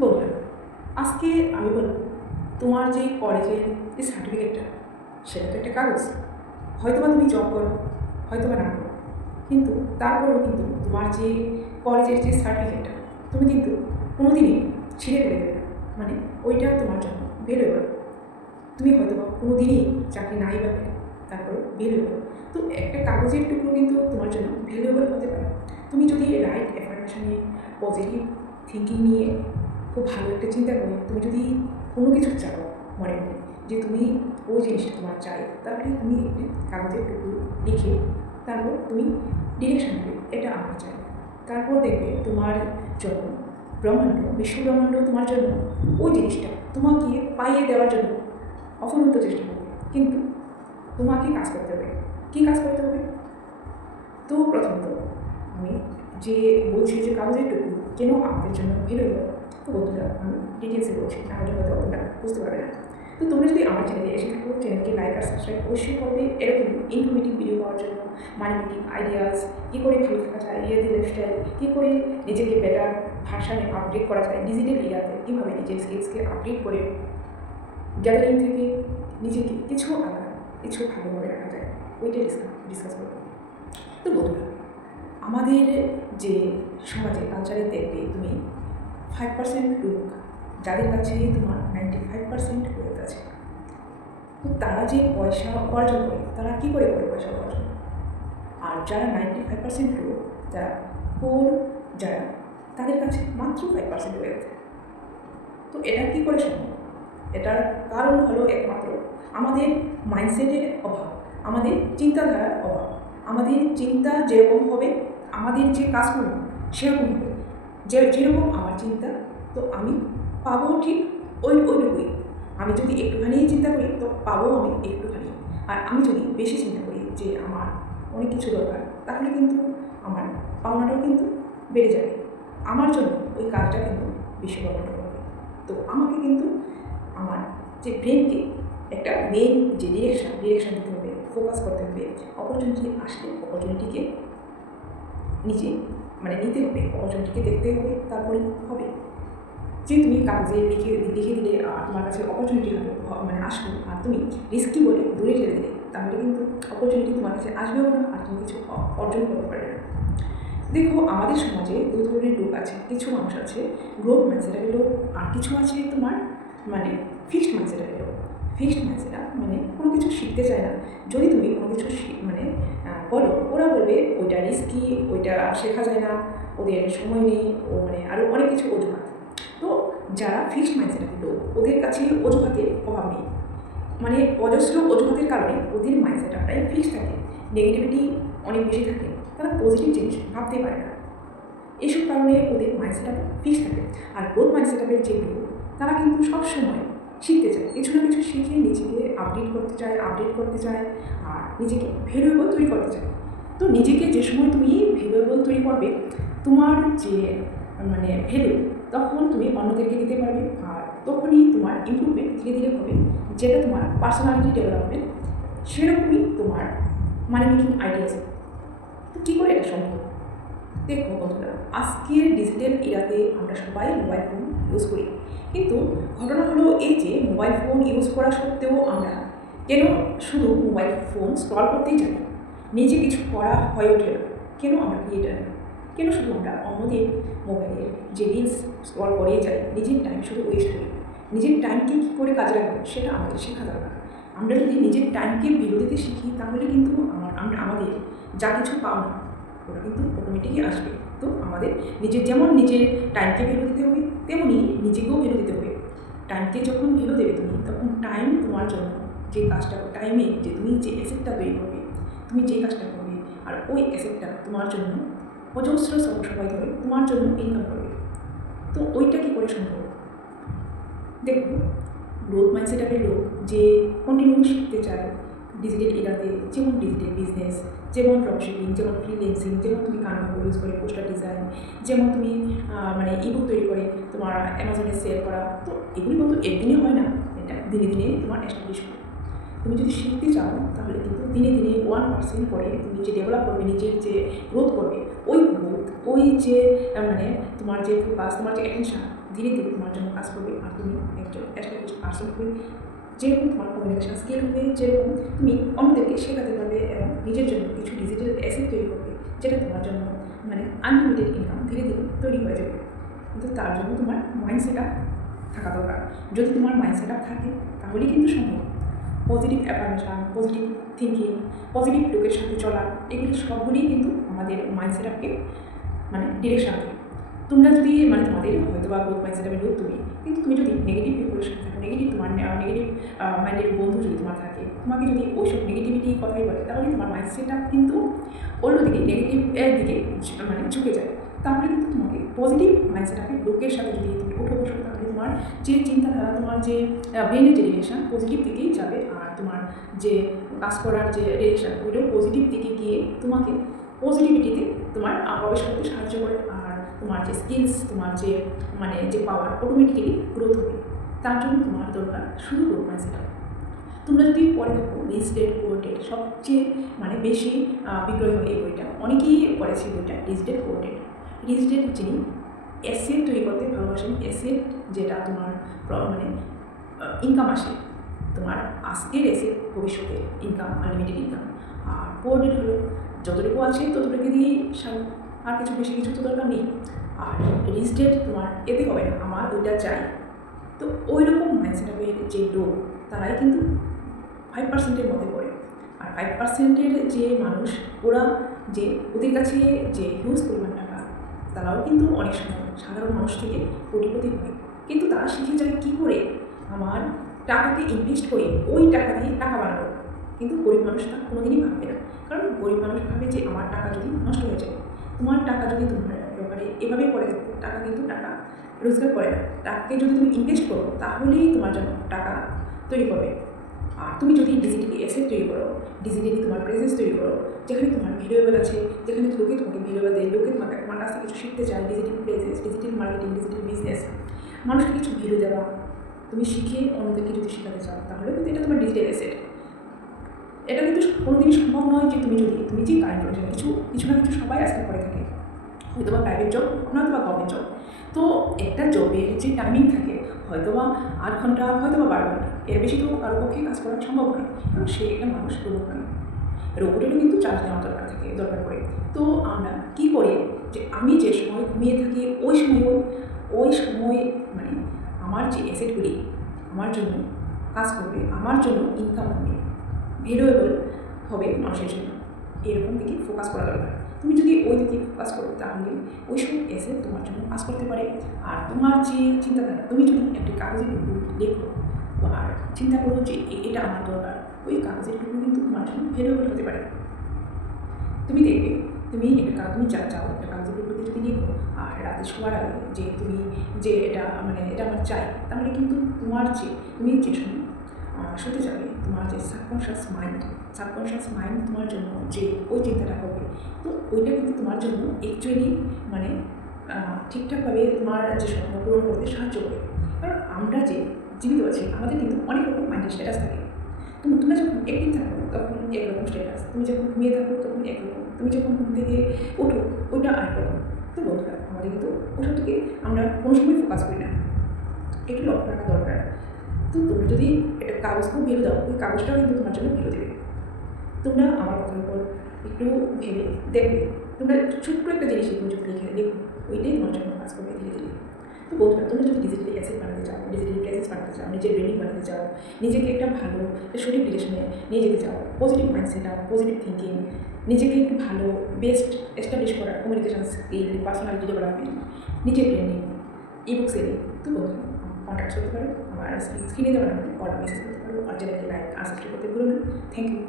বন্ধুরা, আজকে আমি বলব তোমার যে কলেজের যে সার্টিফিকেটটা, সেটা তো একটা কাগজ। হয়তোবা তুমি জব করো, হয়তোবা না করো, কিন্তু তারপরেও কিন্তু তোমার যে কলেজের যে সার্টিফিকেটটা তুমি কিন্তু কোনোদিনই ছিঁড়ে ফেলে দেবে না। মানে ওইটা তোমার জন্য ভ্যালুয়েবল। তুমি হয়তোবা কোনোদিনই চাকরি নাই পাবে, তারপরেও ভ্যালুয়েবল। তো একটা কাগজের টুকরো কিন্তু তোমার জন্য ভ্যালুয়েবল হতে পারে। তুমি যদি রাইট অ্যাফার্মেশন নিয়ে, পজিটিভ থিঙ্কিং নিয়ে, খুব ভালো একটা চিন্তা করে তুমি যদি কোনো কিছু চাও মনে মনে যে তুমি ওই জিনিসটা তোমার চাই, তাহলে তুমি একটি কাগজের টুকরো লিখে তারপর তুমি ডিরেকশন দেবে, এটা আমার চাই। তারপর দেখবে তোমার জন্য ব্রহ্মাণ্ড, বিশ্বব্রহ্মাণ্ড তোমার জন্য ওই জিনিসটা তোমাকে পাইয়ে দেওয়ার জন্য অফুরন্ত চেষ্টা করবে। কিন্তু তোমাকে কাজ করতে হবে। কী কাজ করতে হবে? তো প্রথমত আমি যে বলছি যে কাগজের টুকরো কেন আমাদের জন্য ভ্যালুয়েবল, তো বন্ধুরা আমি ডিটেলসে বলছি, নাহলে হয়তো অতটা বুঝতে পারবে না। তো তোমরা যদি আমার চ্যানেলে এসে থাকো, চ্যানেলকে লাইক আর সাবস্ক্রাইব অবশ্যই করবে এরকম ইনফরমেটিভ ভিডিও পাওয়ার জন্য। মানি মেকিং আইডিয়াস, কী করে ভালো থাকা যায়, হেলদি লাইফস্টাইল, কী করে নিজেকে বেটার ভার্সানে আপডেট করা যায়, ডিজিটাল এরিয়াতে কীভাবে নিজের স্কিলসকে আপডেট করে গ্যাদারিং থেকে নিজেকে কিছু আলাদা, কিছু ভালোভাবে রাখা যায়, ওইটাই ডিসকাস করবো। তো বন্ধুরা, আমাদের যে সমাজে কালচারে দেখবে তুমি 5% লোক যাদের কাছে তোমার 95% ওয়েলথ আছে, তো তারা যে পয়সা উপার্জন করে, তারা কী করে পয়সা উপার্জন? আর যারা 95% লোক, যারা পোর, যারা তাদের কাছে মাত্র 5% ওয়েলথ। তো এটা কী করে সম্ভব? এটার কারণ হলো একমাত্র আমাদের মাইন্ডসেটের অভাব, আমাদের চিন্তাধারার অভাব। আমাদের চিন্তা যেরকম হবে, আমাদের যে কাজ করব সেরকম হবে। যেরকম আমার চিন্তা, তো আমি পাবো ঠিক ওইটুকুই। আমি যদি একটুখানি চিন্তা করি, তো পাবো আমি একটুখানি। আর আমি যদি বেশি চিন্তা করি যে আমার অনেক কিছু দরকার, তাহলে কিন্তু আমার পাওনাটাও কিন্তু বেড়ে যাবে। আমার জন্য ওই কাজটা কিন্তু বিশ্বব্রহ্মাণ্ড করবে। তো আমাকে কিন্তু আমার যে ব্রেনকে একটা মেন যে ডিরেকশন দিতে হবে, ফোকাস করতে হবে। অপরচুনিটি আসলে অপরচুনিটিকে নিজে নিতে হবে, অপরচুনিটিকে দেখতে হবে, তারপরে হবে। যে তুমি কাগজে লিখে দিলে আর তোমার কাছে অপরচুনিটি হবে আসলো, আর তুমি রিস্কি বলে দূরে ঠেলে দিলে, তাহলে কিন্তু অপরচুনিটি তোমার কাছে আসবেও না, আর তুমি কিছু অর্জন করতে পারবে না। দেখো, আমাদের সমাজে দু ধরনের লোক আছে। কিছু মানুষ আছে গ্রোথ মাইন্ডসেটের লোক, আর কিছু আছে তোমার ফিক্সড মাইন্ডসেটের লোক। ফিক্সড মাইন্ডসেট কোনো কিছু শিখতে চায় না। যদি তুমি কোনো কিছু বলো, ওরা বলবে ওইটা রিস্কি, ওইটা শেখা যায় না, ওদের সময় নেই, ও আরও অনেক কিছু অজুহাত। তো যারা ফিক্সড মাইন্ডসেটের লোক, ওদের কাছে অজুহাতের অভাব নেই। অজস্র অজুহাতের কারণে ওদের মাইন্ডসেটটাই ফিক্সড থাকে, নেগেটিভিটি অনেক বেশি থাকে, তারা পজিটিভ জিনিস ভাবতে পারে না। এইসব কারণে ওদের মাইন্ডসেট ফিক্সড থাকে। আর গ্রোথ মাইন্ডসেটের যে লোক, তারা কিন্তু সবসময় শিখতে চায়, কিছু না কিছু শিখে নিজেকে আপডেট করতে চায়, আর নিজেকে ভ্যালুয়েবল তৈরি করতে চায়। তো নিজেকে যে সময় তুমি ভ্যালুয়েবল তৈরি করবে, তোমার যে ভ্যালু, তখন তুমি অন্যদেরকে দিতে পারবে, আর তখনই তোমার ইমপ্রুভমেন্ট ধীরে ধীরে হবে, যেটা তোমার পার্সোনালিটি ডেভেলপমেন্ট। সেরকমই তোমার মানি মেকিং আইডিয়াস। তো কী করে এটা সম্ভব? দেখো বন্ধুরা, আজকের ডিজিটাল এরাতে আমরা সবাই মোবাইল ফোন ইউজ করি, কিন্তু ঘটনা হলো এই যে মোবাইল ফোন ইউজ করা সত্ত্বেও আমরা কেন শুধু মোবাইল ফোন স্ক্রল করতেই জানি, নিজে কিছু করা হয়ে ওঠে না। কেন আমরা ক্রিয়েটার না? কেন শুধু আমরা অন্যদের মোবাইলের যে রিলস স্ক্রল করেই যাই, নিজের টাইম শুধু ওয়েস্ট করি? নিজের টাইমকে কী করে কাজে লাগাবো সেটা আমাদের শেখা দরকার। আমরা যদি নিজের টাইমকে ভ্যালু দিতে শিখি, তাহলে কিন্তু আমাদের যা কিছু পাওনা, ওরা কিন্তু অটোমেটিকই আসবে। তো আমাদের নিজের টাইমকে ভ্যালু দিতে হবে, তেমনি নিজেকেও ভ্যালু দিতে হবে। টাইমকে যখন ভ্যালু দেবে তুমি, তখন টাইম তোমার জন্য যে কাজটা, টাইমে যে তুমি যে অ্যাসেটটা তৈরি করবে, তুমি যে কাজটা করবে, আর ওই অ্যাসেটটা তোমার জন্য অজস্র সময় ধরে তোমার জন্য ইনকাম করবে। তো ওইটা কী করে সম্ভব? দেখো, গ্রোথ মাইন্ডসেটের লোক যে কন্টিনিউ শিখতে চায় ডিজিটাল এরাতে, যেমন ডিজিটাল বিজনেস, যেমন ড্রপশিপিং, যেমন ফ্রিল্যান্সিং, যেমন তুমি কানভা ইউজ করে পোস্টার ডিজাইন, যেমন তুমি ইবুক তৈরি করে তোমার অ্যামাজনে সেল করা, তো এগুলি কিন্তু একদিনে হয় না, এটা দিনে দিনে তোমার এস্টাবলিশ হবে। তুমি যদি শিখতে চাও, তাহলে কিন্তু দিনে দিনে 1% করে তুমি যে ডেভেলপ করবে, নিজের যে গ্রোথ করবে, ওই গ্রোথ, ওই যে তোমার যে ফোকাস, তোমার যে অ্যাটেনশন ধীরে ধীরে তোমার জন্য কাজ করবে। আর তুমি একজন এস্টাবলিশড পার্সন হবে। যেরকম তোমার কমিউনিকেশন স্কিল হবে, যেরকম তুমি অন্যদেরকে শেখাতে পারবে এবং নিজের জন্য কিছু ডিজিটাল অ্যাসেট তৈরি করবে, যেটা তোমার জন্য মানে আনলিমিটেড ইনকাম ধীরে ধীরে তৈরি হয়ে যাবে। কিন্তু তার জন্য তোমার মাইন্ড সেট আপ থাকা দরকার। যদি তোমার মাইন্ড সেট আপ থাকে তাহলেই কিন্তু সম্ভব। Positive affirmation, positive thinking, positive লোকের সাথে চলা, এগুলি সবগুলি কিন্তু আমাদের মাইন্ড সেট আপকে মানে ডিরেকশন দেয়। তোমরা যদি মানে তোমাদের হয়তো বা গ্রোথ মাইন্ড সেট আপের লোক তুমি, কিন্তু তুমি যদি নেগেটিভ পিপলের সাথে থাকো, নেগেটিভ তোমার নেগেটিভ মাইন্ডের বন্ধু যদি তোমার থাকে, তোমাকে যদি ওইসব নেগেটিভিটি কথাই বলে, তাহলে তোমার মাইন্ড সেট আপ কিন্তু অন্যদিকে নেগেটিভ এর দিকে মানে ঝুঁকে যায়। তাহলে কিন্তু তোমাকে পজিটিভ মাইন্ড সেট আপের লোকের সাথে যদি তুমি ওঠো বসো, তাহলে তোমার যে চিন্তাধারা, তোমার যে ব্রেনের যে ডিরেকশন পজিটিভ দিকেই যাবে। আর তোমার যে কাজ করার যে ডিরেকশন ওইটাও পজিটিভ দিকে গিয়ে তোমাকে পজিটিভিটিতে তোমার প্রবেশ করতে সাহায্য করে। আর তোমার যে স্কিলস, তোমার যে মানে যে পাওয়ার অটোমেটিক্যালি গ্রোথ হবে। তার জন্য তোমার দরকার শুধু গ্রোথ মাইন্ড সেট আপ। তোমরা যদি পড়ে দেখো রিচ ড্যাড পুয়ার ড্যাড, সবচেয়ে মানে বেশি বিক্রয় হয় এই বইটা, অনেকেই পড়েছে বইটা rich dad poor dad. Rich dad যিনি অ্যাসেট তৈরি করতে ভালোবাসেন, অ্যাসেট যেটা তোমার মানে ইনকাম আসে, তোমার আজকের অ্যাসেট ভবিষ্যতের ইনকাম, আনলিমিটেড ইনকাম। আর পুয়ার ড্যাড হলো যতটুকু আছে ততটুকু দিয়েই আর কিছু বেশি কিছু তো দরকার নেই। আর রিচ ড্যাড তোমার এতে হবে না, আমার ওইটা চাই। তো ওই রকম মাইন্ড সেট আপের যে লোক, তারাই কিন্তু 5%-এর মধ্যে পড়ে। আর 5%-এর যে মানুষ, ওরা যে ওদের কাছে যে হিউজ পরিমাণ টাকা, তারাও কিন্তু অনেক সময় সাধারণ মানুষ থেকে কোটিপতি হয়। কিন্তু তারা শিখে যায় কী করে আমার টাকাকে ইনভেস্ট করে ওই টাকা দিয়ে টাকা বানাবো। কিন্তু গরিব মানুষ তা কোনোদিনই ভাববে না। কারণ গরিব মানুষ ভাবে যে আমার টাকা যদি নষ্ট হয়ে যায়। তোমার টাকা যদি তোমার ব্যাপারে এভাবে পড়ে থাকো, টাকা কিন্তু টাকা রোজগার করে না। টাকাকে যদি তুমি ইনভেস্ট করো, তাহলেই তোমার জন্য টাকা তৈরি করবে। আর তুমি যদি ডিজিটালি অ্যাসেট তৈরি করো, ডিজিটালি তোমার প্রেজেন্স তৈরি করো, যেখানে তোমার ভ্যালুয়েবল আছে, যেখানে লোকে তোমাকে ভ্যালুয়েবল দেয়, লোকে তোমার কাছ থেকে কিছু শিখতে চায়, digital presence, digital marketing, digital business, মানুষকে কিছু ভ্যালু দেওয়া, তুমি শিখে অন্যদেরকে যদি শেখাতে চাও, তাহলে কিন্তু এটা তোমার ডিজিটাল অ্যাসেট। এটা কিন্তু কোনোদিনই সম্ভব নয় যে তুমি যে কারেন্ট রয়েছে কিছু না কিছু সবাই আজকে করে থাকে, হয়তো বা প্রাইভেট জব, নয়তো বা গভর্নমেন্ট জব। তো একটা জবের যে টাইমিং থাকে, হয়তো বা 8 ঘন্টা, হয়তো বা 12 ঘন্টা, এর বেশি তো কারোর পক্ষে কাজ করা সম্ভব নয়। কারণ সে একটা মানুষ, রোবট নয়। রোবটেরও কিন্তু চার্জ নেওয়া দরকার পড়ে। তো আমরা কী করে যে আমি যে সময় ঘুমিয়ে থাকি, ওই সময় মানে আমার যে অ্যাসেটগুলি আমার জন্য কাজ করবে, আমার জন্য ইনকাম হবে, ভ্যালুয়েবল হবে মানুষের জন্য, এরকম দিকে ফোকাস করা দরকার। তুমি যদি ওই দিকে ফোকাস করো, তাহলে ওই সব অ্যাসেট তোমার জন্য কাজ করতে পারে। আর তোমার যে চিন্তাধারা, তুমি যদি একটা কাগজের টুকু লেখো আর চিন্তা করো যে এটা আমার দরকার, ওই কাগজের টুকু কিন্তু তোমার জন্য ভ্যালুয়েবল হতে পারে। তুমি দেখবে তুমি চাও একটা কাগজের টুকরোতে যদি লেখো, আর রাতে শোয়ার আগে যে তুমি যে এটা এটা আমার চাই, তাহলে কিন্তু তুমি যে সময় শুতে যাবে, তোমার যে সাবকনশিয়াস মাইন্ড তোমার জন্য যে ওই চিন্তাটা করবে, তো ওইটা কিন্তু তোমার জন্য অ্যাকচুয়ালি মানে ঠিকঠাকভাবে তোমার যে স্বপ্ন পূরণ করতে সাহায্য করে। কারণ আমরা যে জীবিত আছি, আমাদের কিন্তু অনেক রকম মাইন্ডের স্ট্যাটাস থাকে। তোমরা যখন অ্যাক্টিভ থাকো তখন একরকম স্ট্যাটাস, তুমি যখন ঘুমিয়ে থাকো তখন একরকম, তুমি যখন ঘুম থেকে ওঠো ওইটা আরেক রকম। তো বন্ধুরা, আমাদের কিন্তু ওসব থেকে আমরা কোনো সময় ফোকাস করি না, একটু লক্ষ্য রাখা দরকার। তো তোমরা যদি একটা কাগজকেও ভেবে দাও, ওই কাগজটাও কিন্তু তোমার জন্য ভেবে দেবে। তোমরা আমার কথার উপর একটু ভেবে দেখবে, তোমরা ছোট্ট একটা জিনিস যদি লেখো, ওইটাই তোমার জন্য কাজ করবে ধীরে ধীরে। তো বন্ধুরা, তোমরা যদি ডিজিটালি অ্যাসেট বানাতে চাও, ডিজিটাল প্রেজেন্স বানাতে চাও, নিজের ব্রেনিং বানাতে চাও, নিজেকে একটা ভালো একটা সঠিক ডিরেকশনে নিয়ে যেতে চাও, positive mindset up, positive thinking, নিজেকে একটু ভালো বেস্ট এস্টাবলিশ করা, কমিউনিকেশন স্কিল, পার্সোনালিটি ডেভেলপমেন্ট, নিজের ট্রেনিং, ইবুক সেলিং, তো বন্ধুরা কন্ট্যাক্ট করতে পারো, আমার স্ক্রিনে দেওয়া নাম্বারে কল মেসেজ করতে পারো, আর চ্যানেলকে লাইক আর সাবস্ক্রাইব করতে ভুলো না। Thank you.